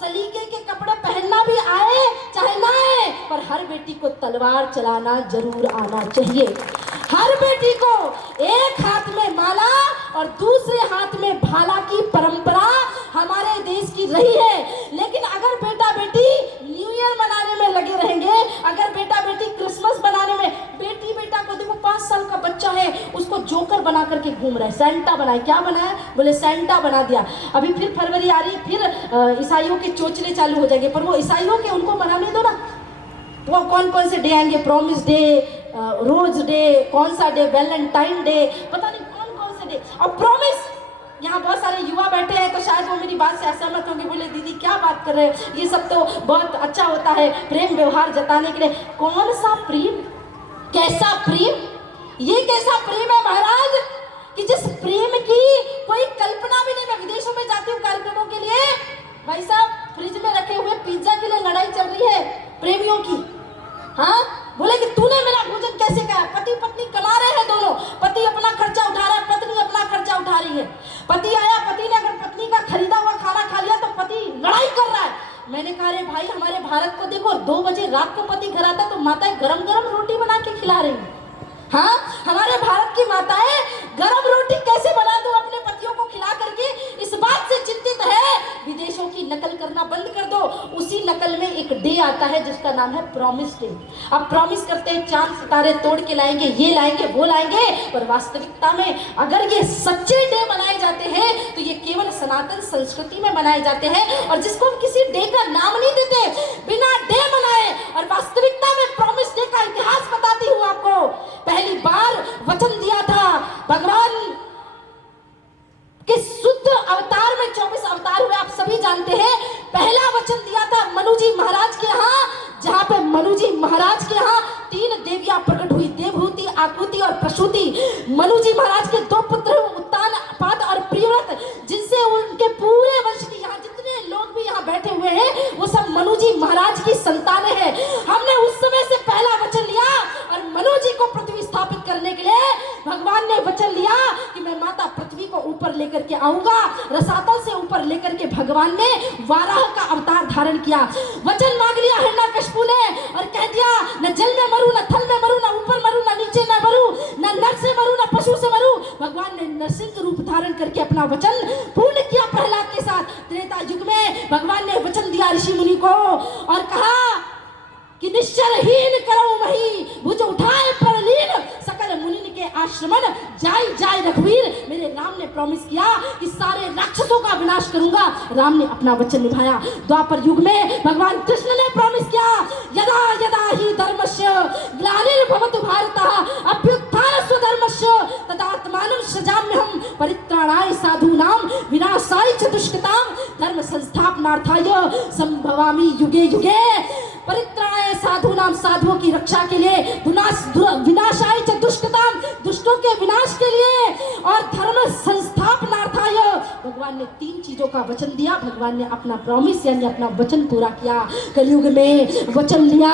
सलीके के कपड़े पहनना भी आए चाहे ना आए, पर हर बेटी को तलवार चलाना जरूर आना चाहिए। हर बेटी को एक हाथ में माला और दूसरे हाथ में भाला की परंपरा हमारे देश की रही है। लेकिन अगर बेटा बेटी न्यू ईयर मनाने में लगे रहेंगे, अगर बेटा बेटी क्रिसमस बनाने में, बेटी बेटा को देखो 5 साल का बच्चा है उसको जोकर बना करके घूम रहा है, सेंटा बनाए। क्या बनाया? बोले सेंटा बना दिया। अभी फिर फरवरी आ रही, फिर ईसाइयों के चोचले चालू हो जाएंगे, पर वो ईसाइयों के उनको मनाने दो ना। वो कौन कौन से डे आएंगे, प्रॉमिस डे, रोज डे, कौन सा डे, वैलेंटाइन डे, पता नहीं कौन कौन से डे। और प्रॉमिस, यहाँ बहुत सारे युवा बैठे हैं तो शायद वो मेरी बात से असहमत होंगे, बोले दीदी क्या बात कर रहे हैं, ये सब तो बहुत अच्छा होता है प्रेम व्यवहार जताने के लिए। कौन सा प्रेम, कैसा प्रेम, ये कैसा प्रेम है महाराज कि जिस प्रेम की कोई कल्पना भी नहीं। मैं विदेशों में जाती हूँ कार्यक्रमों के लिए, भाई साहब फ्रिज में रखे हुए पिज्जा के लिए लड़ाई चल रही है प्रेमियों की। हाँ, बोले कि तूने मेरा भोजन कैसे खाया। पति पत्नी कमा रहे हैं दोनों, पति अपना खर्चा उठा रहा है, पत्नी अपना खर्चा उठा रही है। पति आया, पति ने अगर पत्नी का खरीदा हुआ खाना खा लिया तो पति लड़ाई कर रहा है। मैंने कहा रे भाई, हमारे भारत को देखो, 2 बजे रात को पति घर आता है तो माताएं गरम गरम रोटी बना के खिला रही है। हाँ, हमारे भारत की माताएं गरम रोटी कैसे बना दो अपने पतियों को खिला करके, इस बात से चिंतित है। विदेशों की नकल करना बंद कर दो। उसी नकल में एक डे आता है जिसका नाम है प्रॉमिस डे। अब प्रॉमिस करते हैं चांद सितारे तोड़ के लाएंगे, ये लाएंगे, वो लाएंगे, पर वास्तविकता में अगर ये सच्चे डे मनाए जाते हैं तो ये केवल सनातन संस्कृति में मनाए जाते हैं, और जिसको हम किसी डे का नाम नहीं देते, बिना डे मनाए। और वास्तविकता में प्रॉमिस डे का इतिहास बताती हूँ आपको। पहली बार वचन दिया था भगवान के शुद्ध अवतार में, 24 अवतार हुए आप सभी जानते हैं। पहला वचन दिया था मनु जी महाराज के यहाँ, जहाँ पे मनु जी महाराज के यहाँ 3 देवियां प्रकट हुई, देवहूति, आकृति और प्रसूति। मनु जी महाराज के 2 पुत्र उत्तान, पाद और प्रियव्रत, जिनसे उनके पूरे वंश की, यहाँ जितने लोग भी यहाँ बैठे हुए हैं वो सब मनु जी महाराज की संतानें हैं। हमने उस समय से पहला वचन लिया और मनु जी को पृथ्वी स्थापित करने के लिए भगवान ने वचन लिया कि मैं माता पृथ्वी को ऊपर लेकर के आऊंगा। रसातल से ऊपर लेकर के भगवान ने वाराह का अवतार धारण किया। वचन मांग लिया हिरण्यकशिपु ने और कह दिया न जल में मरूं, न थल में मरूं, न ऊपर मरूं, न नीचे न मरूं, न नर से मरूं, न पशु से मरूं। भगवान ने नरसिंह रूप धारण करके अपना वचन पूर्ण किया प्रहलाद के साथ। त्रेता युग में भगवान ने वचन दिया ऋषि मुनि को और कहा कि निश्चरहीन करो मही, भुज उठाए प्रलीन, सकल मुनि के आश्रमन जाय जाय रघुवीर। मेरे राम ने प्रॉमिस किया कि सारे राक्षसों का विनाश करूंगा। राम ने अपना वचन निभाया। द्वापर युग में भगवान कृष्ण ने प्रॉमिस किया यदा यदा ही धर्मस्य ग्लानिर्भवतु भारतः अभ्युत्थान स्वधर्मस्य तदात्मानं सृजाम्यहं परित्राणाय साधूनां विनाशाय च दुष्कृतां धर्म संस्थापनार्थाय संभवामि युगे युगे। परित्राणाय साधूनां, साधुओं की रक्षा के लिए, विनाशाय च दुष्कृतां, दुष्टों के विनाश के लिए, और धर्म संस्थापनार्थाय। भगवान ने 3 चीजों का वचन दिया। भगवान ने अपना प्रॉमिस यानी अपना वचन पूरा किया। कलयुग में वचन लिया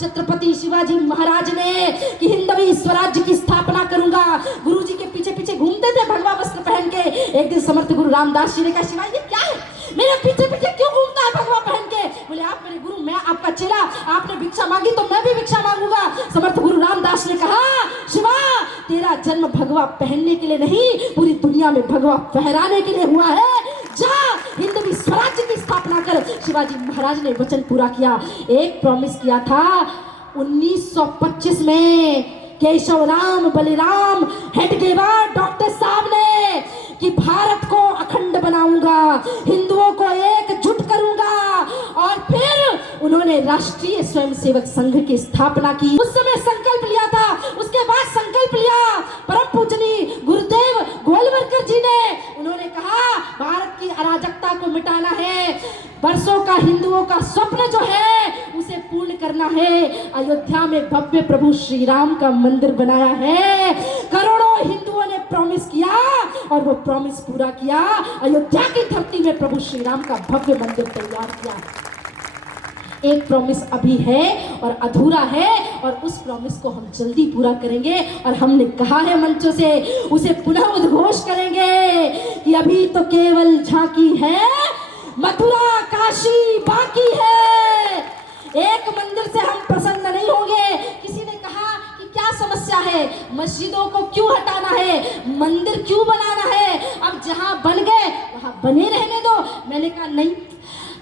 छत्रपति शिवाजी महाराज ने कि हिंदवी स्वराज्य की स्थापना करूंगा। गुरु जी के पीछे पीछे घूमते थे भगवा वस्त्र पहन के। एक दिन समर्थ गुरु रामदास जी ने कहा शिवा ये क्या है, मेरे पीछे पीछे क्यों घूमता है भगवा पहन के? बोले आप मेरे गुरु, मैं आपका चेला, आपने भिक्षा मांगी तो मैं भी भिक्षा मांगूंगा। समर्थ गुरु रामदास ने कहा शिवा तेरा जन्म भगवा पहनने के लिए नहीं, पूरी दुनिया में भगवा फहराने के लिए हुआ है। जा हिंदवी स्वराज्य की स्थापना कर। शिवाजी महाराज ने वचन पूरा किया। एक प्रॉमिस किया था 1925 में केशव राम बलिराम हेडगेवार डॉक्टर साहब ने कि भारत को अखंड बनाऊंगा, हिंदुओं को एकजुट करूंगा। और फिर उन्होंने राष्ट्रीय स्वयंसेवक संघ की स्थापना की। उस समय संकल्प लिया था, उसके बाद संकल्प लिया परम पूजनीय गुरुदेव गोलवलकर जी ने। उन्होंने कहा भारत की अराजकता को मिटाना है, वर्षों का हिंदुओं का स्वप्न जो है उसे पूर्ण करना है। अयोध्या में भव्य प्रभु श्री राम का मंदिर बनाया है। करोड़ों हिंदुओं ने प्रॉमिस किया और वो प्रॉमिस पूरा किया। अयोध्या की धरती में प्रभु श्री राम का भव्य मंदिर तैयार किया। एक प्रॉमिस अभी है और अधूरा है, और उस प्रॉमिस को हम जल्दी पूरा करेंगे। और हमने कहा है मंचों से, उसे पुनः उद्घोष करेंगे कि अभी तो केवल झांकी है, मथुरा काशी बाकी है। एक मंदिर से हम प्रसन्न नहीं होंगे। किसी ने कहा कि क्या समस्या है, मस्जिदों को क्यों हटाना है, मंदिर क्यों बनाना है, अब जहां बन गए वहां बने रहने दो। मैंने कहा नहीं,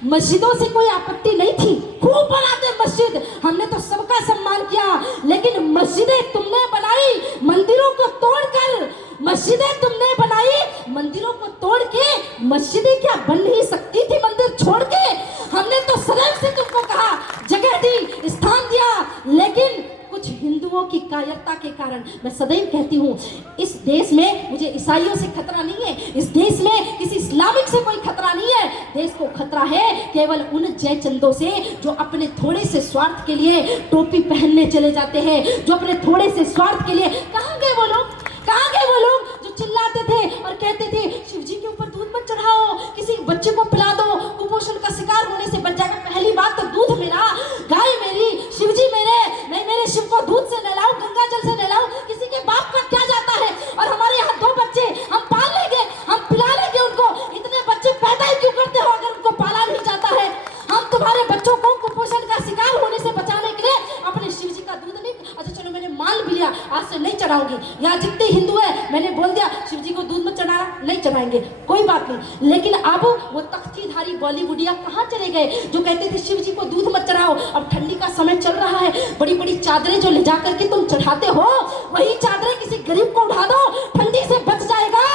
मस्जिदों से कोई आपत्ति नहीं थी, खूब बनाते मस्जिद, हमने तो सबका सम्मान किया, लेकिन मस्जिदें तुमने बनाई मंदिरों को तोड़कर, मस्जिदें तुमने बनाई मंदिरों को तोड़ के। मस्जिदें क्या बन नहीं सकती थी मंदिर छोड़ के? हमने तो सदैव से तुमको कहा, जगह दी, स्थान दिया, लेकिन कुछ हिंदुओं की कायरता के कारण, मैं सदैव कहती हूँ, इस देश में मुझे ईसाइयों से खतरा नहीं है, इस देश में किसी इस्लामिक से कोई खतरा नहीं है। देश को खतरा है केवल उन जयचंदों से जो अपने थोड़े से स्वार्थ के लिए टोपी पहनने चले जाते हैं, जो अपने थोड़े से स्वार्थ के लिए। कहाँ गए वो लोग, कहाँ गए वो लोग जो चिल्लाते थे और कहते थे शिव जी के ऊपर दूध मत चढ़ाओ, किसी बच्चे को पिला दो, कुपोषण का शिकार होने से बच जाएगा। पहली बात तो दूध मेरा, गाय मेरी, शिव जी मेरे, मैं मेरे शिव को दूध से नहलाऊं, गंगा जल से नहलाऊं, किसी के बाप का क्या जाता है। और हमारे यहाँ 2 बच्चे हम पाल लेंगे, हम पिला लेंगे उनको। इतने बच्चे पैदा ही क्यों करते हो अगर उनको पाला नहीं जाता है? हम तुम्हारे बच्चों को कुपोषण का शिकार होने से बचाने के लिए अपने शिव जी का दूध नहीं, अच्छा चलो मैंने मान भी लिया, आज से नहीं चढ़ाऊंगी। यहाँ जितने हिंदू है मैंने बोल दिया शिव जी को दूध मत चढ़ाना, नहीं चढ़ाएंगे, कोई बात नहीं। लेकिन अब वो तख्तीधारी बॉलीवुडिया कहाँ चले गए जो कहते थे शिव जी को दूध मत चढ़ाओ? अब ठंडी का समय चल रहा है, बड़ी बड़ी चादरें जो ले जा करके तुम चढ़ाते हो, वही चादरें किसी गरीब को उठा दो, ठंडी से बच जाएगा।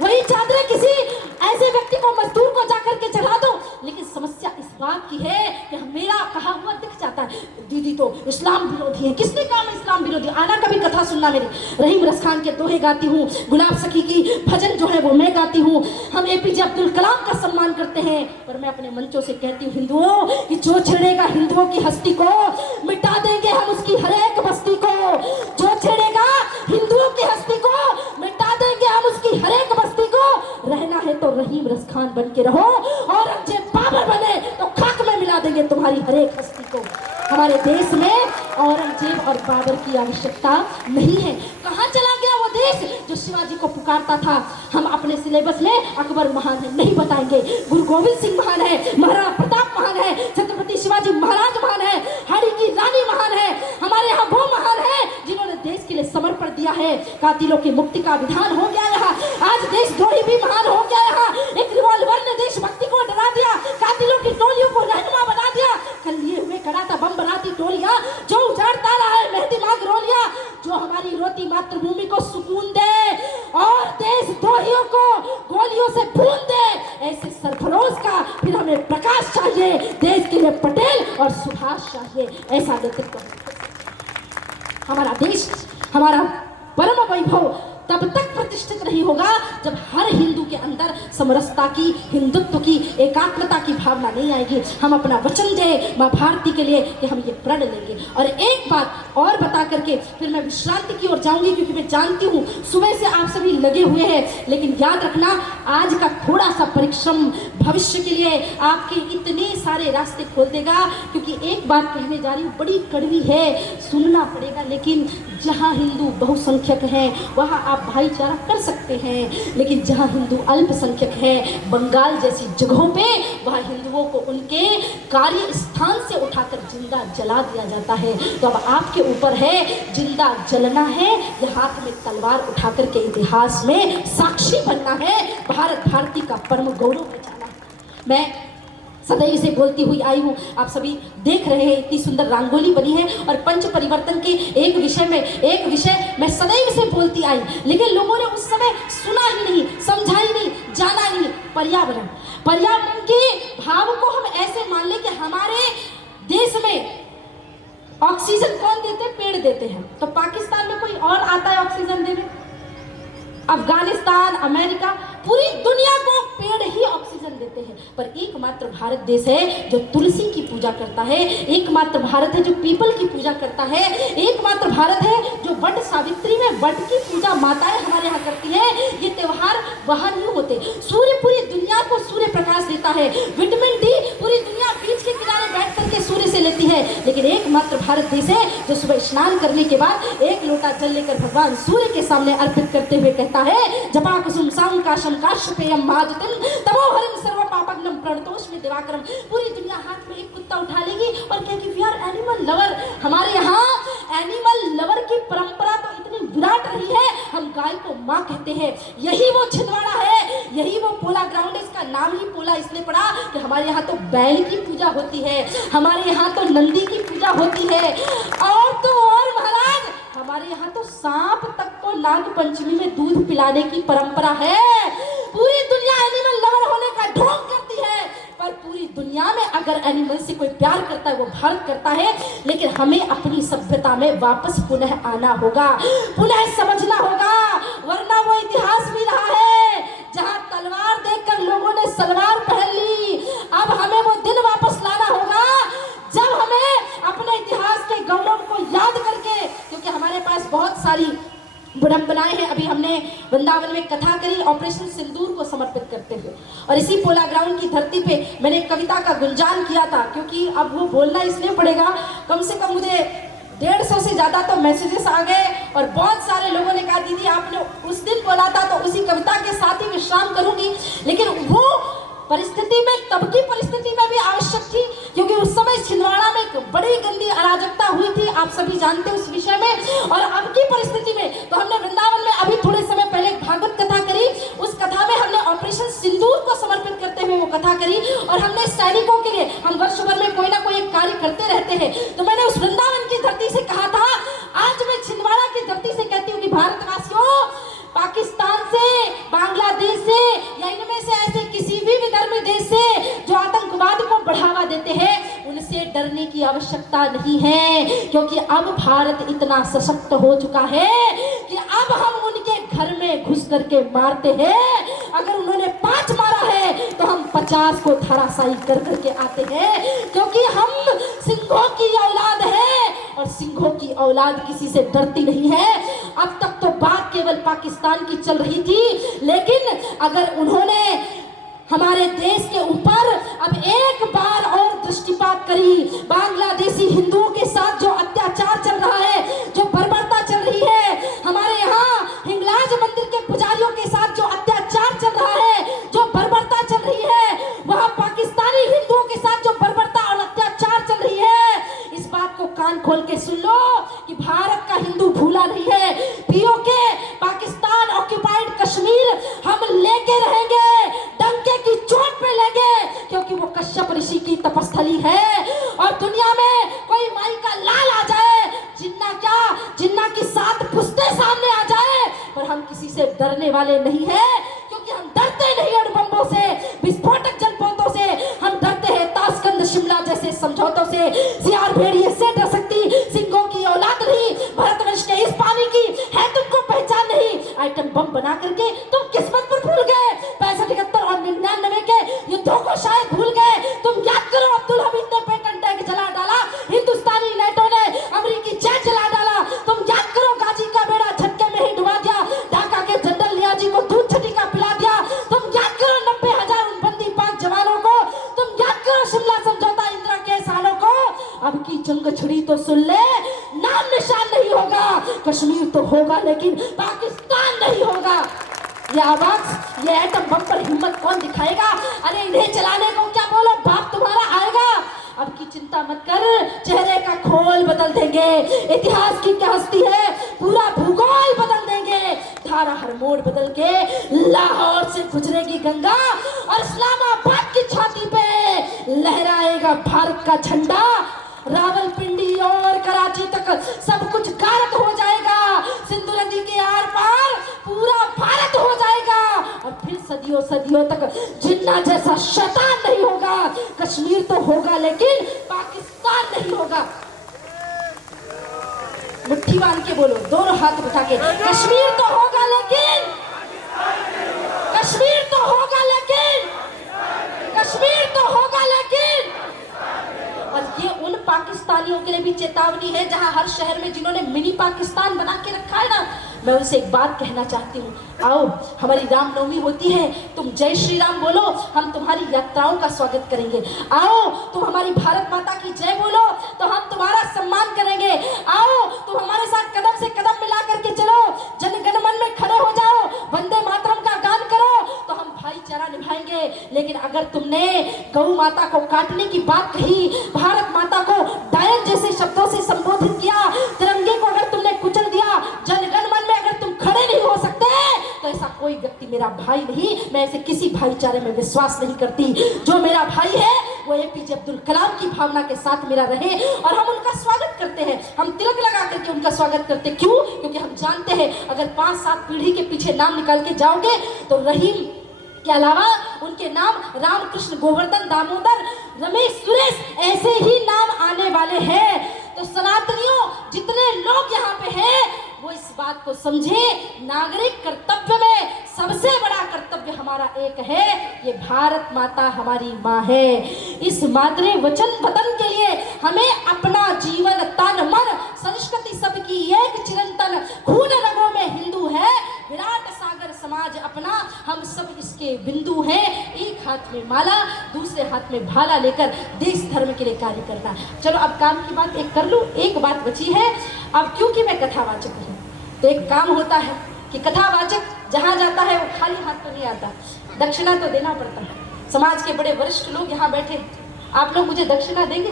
वही चादरें किसी ऐसे व्यक्ति को, मजदूर को जाकर के चढ़ा दो। लेकिन समस्या इस बात की है कि मेरा कहा हुआ दिख जाता है, दीदी तो इस्लाम विरोधी है। किसने कहा मैं इस्लाम विरोधी? आना कभी कथा सुनना मेरी, रहीम रस खान के दोहे गाती हूँ, गुलाब सखी की भजन जो है वो मैं गाती हूँ। हम एपीजे अब्दुल कलाम का सम्मान करते हैं, पर मैं अपने मंचों से कहती हूँ हिंदुओं कि जो छेड़ेगा हिंदुओं की हस्ती को, मिटा देंगे हम उसकी हर एक बस्ती को। जो छेड़ेगा हिंदुओं की हस्ती को, मिटा देंगे हम उसकी हर एक बस्ती को। रहना है तो रहीम रस खान बन के रहो, औरंगजेब बाबर बने तो खाक में मिला देंगे तुम्हारी हर एक हस्ती को। हमारे देश में औरंगजेब और बाबर की आवश्यकता नहीं है। कहाँ चला गया वो देश जो शिवाजी को पुकारता था? हम अपने सिलेबस में अकबर महान है नहीं बताएंगे, गुरु गोविंद सिंह महान है, महाराणा प्रताप महान है, छत्रपति शिवाजी महाराज महान है, हाड़ी की रानी महान है। हमारे यहाँ वो महान है जिन्होंने देश के लिए समर्पण दिया है। कातिलों की मुक्ति का विधान हो गया यहाँ, आज देशद्रोही भी महान हो गया यहाँ। एक रिवॉल्वर ने देशभक्ति को डरा दिया, कातिलों की टोलियों को रहनुमा बना दिया। कल लिए हुए कड़ाता बम बनाती टोलियां जो उजाड़ता रहा है मेहंदी मांग रोलियां, जो हमारी रोती मातृभूमि को सुकून दे और देशद्रोहियों को गोलियों से भून दे, ऐसे सरफरोश का फिर हमें प्रकाश चाहिए। देश के लिए पटेल और सुभाष चाहिए, ऐसा नेतृत्व। हमारा देश, हमारा परम वैभव तब तक प्रतिष्ठित नहीं होगा जब हर हिंदू के अंदर समरसता की, हिंदुत्व की, एकात्मता की भावना नहीं आएगी। हम अपना वचन दें माँ भारती के लिए कि हम ये प्रण लेंगे। और एक बात और बता करके फिर मैं विश्रांति की ओर जाऊंगी, क्योंकि मैं जानती हूँ सुबह से आप सभी लगे हुए हैं। लेकिन याद रखना, आज का थोड़ा सा परिश्रम भविष्य के लिए आपके इतने सारे रास्ते खोल देगा। क्योंकि एक बात कहने जा रही हूँ, बड़ी कड़वी है, सुनना पड़ेगा, लेकिन जहाँ हिंदू बहुसंख्यक हैं वहाँ आप भाईचारा कर सकते हैं, लेकिन जहाँ हिंदू अल्पसंख्यक हैं, बंगाल जैसी जगहों पे, वहाँ हिंदुओं को उनके कार्य स्थान से उठाकर जिंदा जला दिया जाता है। तो अब आपके ऊपर है, जिंदा जलना है या हाथ में तलवार उठाकर के इतिहास में साक्षी बनना है, भारत भारती का परम गौरव बचाना है। मैं सदैव से बोलती हुई आई हूँ, आप सभी देख रहे हैं इतनी सुंदर रंगोली बनी है। और पंच परिवर्तन के एक विषय मैं सदैव से बोलती आई, लेकिन लोगों ने उस समय सुना ही नहीं, समझा ही नहीं, जाना नहीं। पर्यावरण के भाव को हम ऐसे मान लें कि हमारे देश में ऑक्सीजन कौन देते हैं? पेड़ देते हैं। तो पाकिस्तान में कोई और आता है ऑक्सीजन देने? अफगानिस्तान, अमेरिका, पूरी दुनिया को पेड़ ही ऑक्सीजन देते हैं। पर एकमात्र भारत देश है जो तुलसी की पूजा करता है, एकमात्र भारत है जो पीपल की पूजा करता है, एकमात्र भारत है जो वट सावित्री में वट की पूजा माताएं हमारे यहाँ करती है। ये त्योहार वहाँ नहीं होते। सूर्य पूरी दुनिया को सूर्य प्रकाश देता है, विटामिन डी पूरी दुनिया बीच के किनारे बैठ लेती है, लेकिन एकमात्र भारत देश है जो सुबह स्नान करने के बाद एक लोटा जल लेकर भगवान सूर्य के सामने अर्पित करते हुए कहता है, जपा कुसुम सांकाशम काश्यपेयम महादतिम तमो हरिम सर्व पापग्नम प्रणतोष्मि दिवाकरम। पूरी दुनिया हाथ में एक कुत्ता उठा लेगी और कहेगी वी आर एनिमल लवर। हमारे यहाँ एनिमल लवर की परंपरा तो इतनी विराट रही है, हम गाय को माँ कहते हैं। यही वो छिंदवाड़ा है, यही वो पोला ग्राउंड है। इसका नाम ही पोला इसलिए पड़ा कि हमारे यहाँ तो बैल की पूजा होती है, हमारे यहाँ तो नंदी की पूजा होती है, और तो और महाराज हमारे यहाँ तो सांप तक को नाग पंचमी में दूध पिलाने की परंपरा है। पूरी दुनिया एनिमल लवर होने का ढोंग करती है, पर पूरी दुनिया में अगर एनिमल से कोई प्यार करता है वो भारत करता है। लेकिन हमें अपनी सभ्यता में वापस पुनः आना होगा, पुनः समझना होगा, वरना वो इतिहास भी रहा है जहां तलवार देखकर लोगों ने सलवार पहन ली। अब हमें वो दिन वापस लाना होगा जब हमें अपने इतिहास के गौरव को याद करके, क्योंकि हमारे पास बहुत सारी विडंबनाएं हैं। अभी हमने वृंदावन में कथा करी ऑपरेशन सिंदूर को समर्पित करते हुए, और इसी पोला ग्राउंड की धरती पे मैंने कविता का गुंजान किया था, क्योंकि अब वो बोलना इसलिए पड़ेगा, कम से कम मुझे 150 से ज़्यादा तो मैसेजेस आ गए और बहुत सारे लोगों ने कहा दीदी आपने उस दिन बोला था तो उसी कविता के साथ ही विश्राम करूंगी। लेकिन वो परिस्थिति में, तब की परिस्थिति में भी आवश्यक थी, क्योंकि उस समय छिंदवाड़ा में एक बड़ी गंदी अराजकता हुई थी, आप सभी जानते हैं उस विषय में। और अब की परिस्थिति में तो हमने वृंदावन में अभी थोड़े समय पहले एक भागवत कथा करी, उस कथा में हमने ऑपरेशन सिंदूर को समर्पित करते हुए वो कथा करी, और हमने सैनिकों के लिए, हम वर्ष भर में कोई ना कोई एक कार्य करते रहते हैं, तो मैंने उस वृंदावन की धरती से कहा था, आज मैं छिंदवाड़ा की धरती से कहती हूँ कि भारतवासियों, पाकिस्तान से, बांग्लादेश से या इनमें से ऐसे किसी भी विधर्मी देश से जो आतंकवाद को बढ़ावा देते हैं, उनसे डरने की आवश्यकता नहीं है, क्योंकि अब भारत इतना सशक्त हो चुका है कि अब हम उनके घर में घुस करके मारते हैं। अगर उन्होंने 5 मारा है तो हम 50 को धराशायी कर करके आते हैं, क्योंकि हम सिंहों की औलाद है और सिंहों की औलाद किसी से डरती नहीं है। अब तक तो बात केवल पाकिस्तान की चल रही थी, लेकिन अगर उन्होंने हमारे देश के ऊपर अब एक बार और दृष्टिपात करी, बांग्लादेशी हिंदुओं के साथ जो अत्याचार चल रहा है, जो बर्बरता चल रही है, हमारे यहाँ हिंगलाज मंदिर के पुजारियों के साथ जो अत्याचार चल रहा है, जो बर्बरता चल रही है, वहाँ पाकिस्तानी हिंदुओं के साथ जो बर्बरता और अत्याचार चल रही है, इस बात को कान खोल के सुन लो कि भारत का हिंदू भूला नहीं है। पीओके, पाकिस्तान ऑक्युपाइड कश्मीर हम लेके रहेंगे, डंके की चोट पे लेंगे, क्योंकि वो कश्यप ऋषि की तपस्थली है। और दुनिया में कोई माई का लाल आ जाए, जिन्ना क्या, जिन्ना की 7 पुश्ते सामने आ जाए, पर हम किसी से डरने वाले नहीं है, क्योंकि हम डरते नहीं अणुबम्बों से, विस्फोटक जलपोतों से, हम डरते हैं ताशकंद शिमला जैसे समझौतों से। सियार भेड़िए से डर सकती सिंहों की औलाद नहीं, भरतवंश के इस पानी की है तुमको पहचान नहीं। आइटम बम बना करके तुम किस्मत पर भूल गए, 65, 71 और 99 के युद्धों को शायद भूल गए। तुम याद करो, अब्दुल हमीद ने पेटेंट टैंक जला डाला, हिंदुस्तानी नेटो ने अमेरिकी जेट जला डाला। तुम याद करो, गाजी का बेड़ा झटके में ही डुबा दिया, ढाका के जनरल नियाजी को दूध छटिका पिला दिया। तुम याद करो 90,000 उन बंदी पाक जवानों को। तुम याद करो शिमला समझौता, इंदिरा के सालों को। अब की जंग छुड़ी तो सुन ले, नाम निशान नहीं होगा, कश्मीर तो होगा लेकिन पाकिस्तान नहीं होगा। ये आवाज, ये एटम बम पर हिम्मत कौन दिखाएगा? अरे इन्हें चलाने को क्या बोलो, बाप तुम्हारा आएगा। अब की चिंता मत कर, चेहरे का खोल बदल देंगे, इतिहास की क्या हस्ती है, पूरा भूगोल बदल देंगे। धारा हर मोड़ बदल के लाहौर से गुजरेगी गंगा और इस्लामाबाद की छाती पे लहराएगा भारत का झंडा। रावलपिंडी और कराची तक सब कुछ गारत हो जाएगा, सिंधु नदी के आर पार पूरा भारत हो जाएगा, और फिर सदियों सदियों तक जिन्ना जैसा शैतान नहीं होगा। कश्मीर तो होगा लेकिन पाकिस्तान नहीं होगा। मुट्ठी बांध के बोलो, दोनों हाथ उठा के, कश्मीर तो होगा लेकिन, कश्मीर तो होगा लेकिन, कश्मीर तो होगा लेकिन। और ये उन पाकिस्तानियों के लिए भी चेतावनी है जहां हर शहर में जिन्होंने मिनी पाकिस्तान बना के रखा है ना, मैं उनसे एक बात कहना चाहती हूँ। आओ, हमारी रामनवमी होती है, तुम जय श्री राम बोलो, हम तुम्हारी यात्राओं का स्वागत करेंगे। आओ, तुम हमारी भारत माता की जय बोलो तो हम तुम्हारा सम्मान करेंगे। आओ, तुम हमारे साथ कदम से कदम मिला करके चलो, जनगण मन में खड़े हो जाओ, वंदे मातरम का गान करो तो हम भाईचारा निभाएंगे। लेकिन अगर तुमने गौ माता को काटने की बात कही, भारत माता को डायन जैसे शब्दों से संबोधित किया, तिरंगे को अगर तुमने कुचल दिया, जनगण मन में अगर तुम खड़े नहीं हो सकते तो ऐसा कोई व्यक्ति मेरा भाई नहीं। मैं ऐसे किसी भाईचारे में विश्वास नहीं करती। जो मेरा भाई है वो एपीजे अब्दुल कलाम की भावना के साथ मेरा रहे और हम उनका स्वागत करते हैं। हम तिलक लगा करके उनका स्वागत करते। क्यों? क्योंकि हम जानते हैं अगर 5-7 पीढ़ी के पीछे नाम निकाल के जाओगे तो रहीम के अलावा उनके नाम रामकृष्ण, गोवर्धन, दामोदर, रमेश, सुरेश ऐसे ही नाम आने वाले हैं। तो सनातनियों जितने लोग यहाँ पे हैं वो इस बात को समझे, नागरिक कर्तव्य में सबसे बड़ा कर्तव्य हमारा एक है, ये भारत माता हमारी माँ है। इस मातृ वतन के लिए हमें अपना जीवन, तन, मन, संस्कृति सबकी एक चिरंतन, खून रगों में हिंदू है, विराट सागर समाज अपना, हम सब इसके बिंदु हैं। एक हाथ में माला, दूसरे हाथ में भाला लेकर देश धर्म के लिए कार्य करना। चलो अब काम की बात एक कर लूं, एक बात बची है। अब क्योंकि मैं कथावाचक हूँ तो एक काम होता है कि कथावाचक जहाँ जाता है वो खाली हाथ तो नहीं आता, दक्षिणा तो देना पड़ता है। समाज के बड़े वरिष्ठ लोग यहाँ बैठे, आप लोग मुझे दक्षिणा देंगे?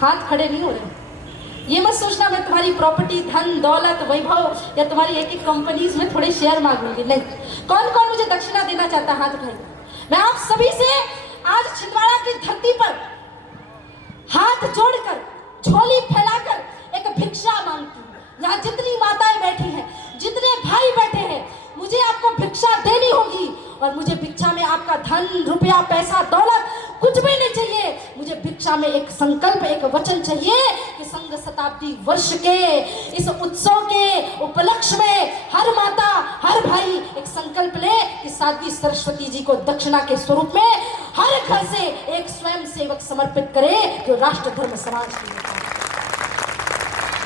हाथ खड़े नहीं हो रहे। ये मत सोचना मैं तुम्हारी प्रॉपर्टी, धन दौलत, वैभव या तुम्हारी एक कंपनीज में थोड़े शेयर मांगूंगी, नहीं। कौन कौन मुझे दक्षिणा देना चाहता है? हाथ उठाइए। मैं आप सभी से आज छिंदवाड़ा की धरती पर हाथ जोड़कर, झोली फैलाकर एक भिक्षा मांगती हूँ। यहाँ जितनी माताएं बैठी हैं, जितने भाई बैठे हैं, मुझे आपको भिक्षा देनी होगी और मुझे भिक्षा में आपका धन, रुपया, पैसा, दौलत कुछ भी नहीं चाहिए। मुझे भिक्षा में एक संकल्प, एक वचन चाहिए कि संघ शताब्दी वर्ष के इस उत्सव के उपलक्ष्य में हर माता, हर भाई एक संकल्प ले कि साध्वी सरस्वती जी को दक्षिणा के स्वरूप में हर घर से एक स्वयं सेवक समर्पित करे जो राष्ट्र धर्म समाज के लिए।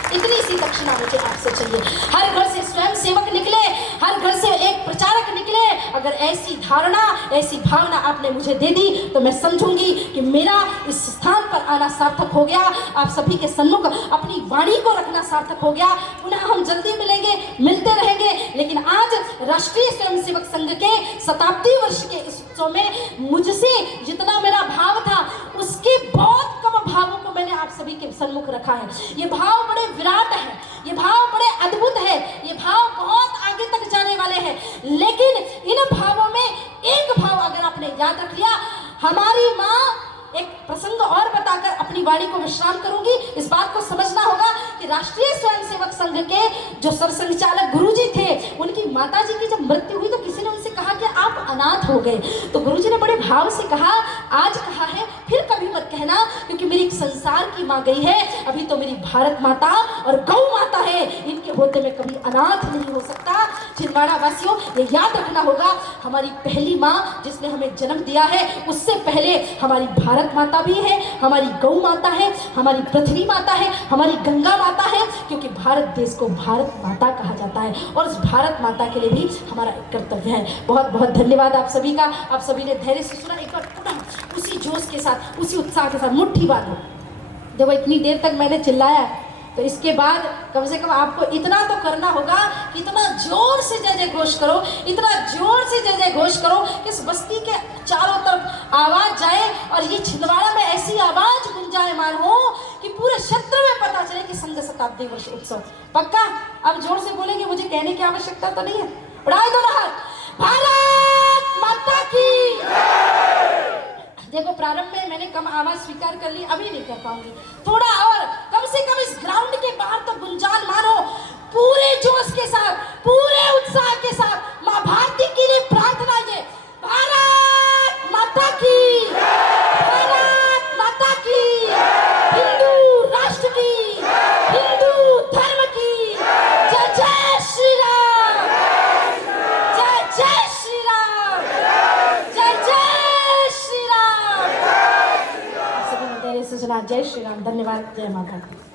इतनी सी दक्षिणा मुझे आपसे चाहिए। हर घर से स्वयं सेवक निकले, हर घर से एक प्रचारक निकले। अगर ऐसी धारणा, ऐसी भावना आपने मुझे दे दी तो मैं समझूंगी कि मेरा इस स्थान पर आना सार्थक हो गया, आप सभी के सम्मुख अपनी वाणी को रखना सार्थक हो गया। पुनः हम जल्दी मिलेंगे, मिलते रहेंगे। लेकिन आज राष्ट्रीय स्वयंसेवक संघ के शताब्दी वर्ष के इस उत्सव में मुझसे जितना मेरा भाव था उसके बहुत कम भावों को मैंने आप सभी के सम्मुख रखा है। ये भाव बड़े विराट है, ये भाव बड़े अद्भुत है, ये भाव बहुत आगे तक जाने वाले हैं। लेकिन इन भावों में एक भाव अगर आपने याद रख लिया, हमारी माँ, एक प्रसंग और बताकर अपनी वाणी को विश्राम करूंगी। इस बात को समझना होगा कि राष्ट्रीय स्वयंसेवक संघ के जो सरसंघचालक गुरुजी थे, उनकी माताजी की जब मृत्यु हुई तो किसी ने उनसे कहा कि आप अनाथ हो गए। तो गुरुजी ने बड़े भाव से कहा, आज कहा है फिर कभी मत कहना, क्योंकि मेरी संसार की माँ गई है, अभी तो मेरी भारत माता और गौ माता है, इनके होते मैं कभी अनाथ नहीं हो सकता। छिंदवाड़ा वासियों, ये याद रखना होगा, हमारी पहली माँ जिसने हमें जन्म दिया है, उससे पहले हमारी भारत माता भी है, हमारी गौ माता है, हमारी पृथ्वी माता है, हमारी गंगा माता है, क्योंकि भारत देश को भारत माता कहा जाता है और उस भारत माता के लिए भी हमारा एक कर्तव्य है। बहुत बहुत धन्यवाद आप सभी का। आप सभी ने धैर्य से सुना। एक बार पुनः उसी जोश के साथ, उसी उत्साह के साथ मुट्ठी बांधो। देखो इतनी देर तक मैंने चिल्लाया, तो इसके बाद कम से कम आपको इतना तो करना होगा कि इतना जोर से जय जय घोष करो, इतना जोर से जय जय घोष करो कि इस बस्ती के चारों तरफ आवाज जाए और ये छिंदवाड़ा में ऐसी आवाज गुंजायमान हो कि पूरे क्षेत्र में पता चले कि संघ शताब्दी वर्ष उत्सव। पक्का? अब जोर से बोलेंगे, मुझे कहने की आवश्यकता तो नहीं है। उड़ाए दो ना हाथ, भारत माता की। देखो प्रारंभ में मैंने कम आवाज स्वीकार कर ली, अभी नहीं कर पाऊंगी, थोड़ा और कम से कम इस ग्राउंड के बाहर तो गुंजान मारो, पूरे जोश के साथ, पूरे उत्साह के साथ माँ भारती के लिए प्रार्थना। ये भारत माता की, भारत माता की, हिंदू राष्ट्र की, हिंदू धर्म की जय जय श्री राम, जय जय श्री राम, जय जय श्री राम। सभी ने जय श्री राम, धन्यवाद, जय माता की।